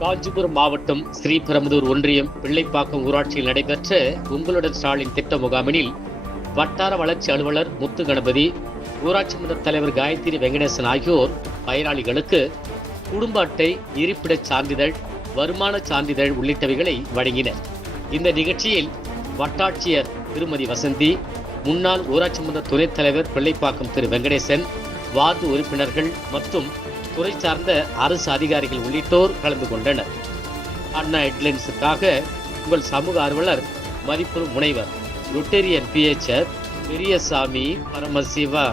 Kanchipuram மாவட்டம் ஸ்ரீபெரும்புதூர் ஒன்றியம் பிள்ளைப்பாக்கம் ஊராட்சியில் நடைபெற்ற உங்களுடன் ஸ்டாலின் திட்ட முகாமினில் வட்டார வளர்ச்சி அலுவலர் முத்து கணபதி ஊராட்சி மன்ற தலைவர் காயத்ரி வெங்கடேசன் ஆகியோர் பயனாளிகளுக்கு குடும்ப அட்டை இருப்பிடச் சான்றிதழ் வருமான சான்றிதழ் உள்ளிட்டவைகளை வழங்கினர். இந்த நிகழ்ச்சியில் வட்டாட்சியர் திருமதி வசந்தி முன்னாள் ஊராட்சி மன்ற துணைத் தலைவர் பிள்ளைப்பாக்கம் திரு வெங்கடேசன் வார்டு உறுப்பினர்கள் மற்றும் துறை சார்ந்த அரசு அதிகாரிகள் உள்ளிட்டோர் கலந்து கொண்டனர். அண்ணா ஹெட்லைன்ஸுக்காக உங்கள் சமூக ஆர்வலர் மதிப்பு முனைவர் லுட்டேரியன் பிஹெச்ஆர் பெரியசாமி பரமசிவா.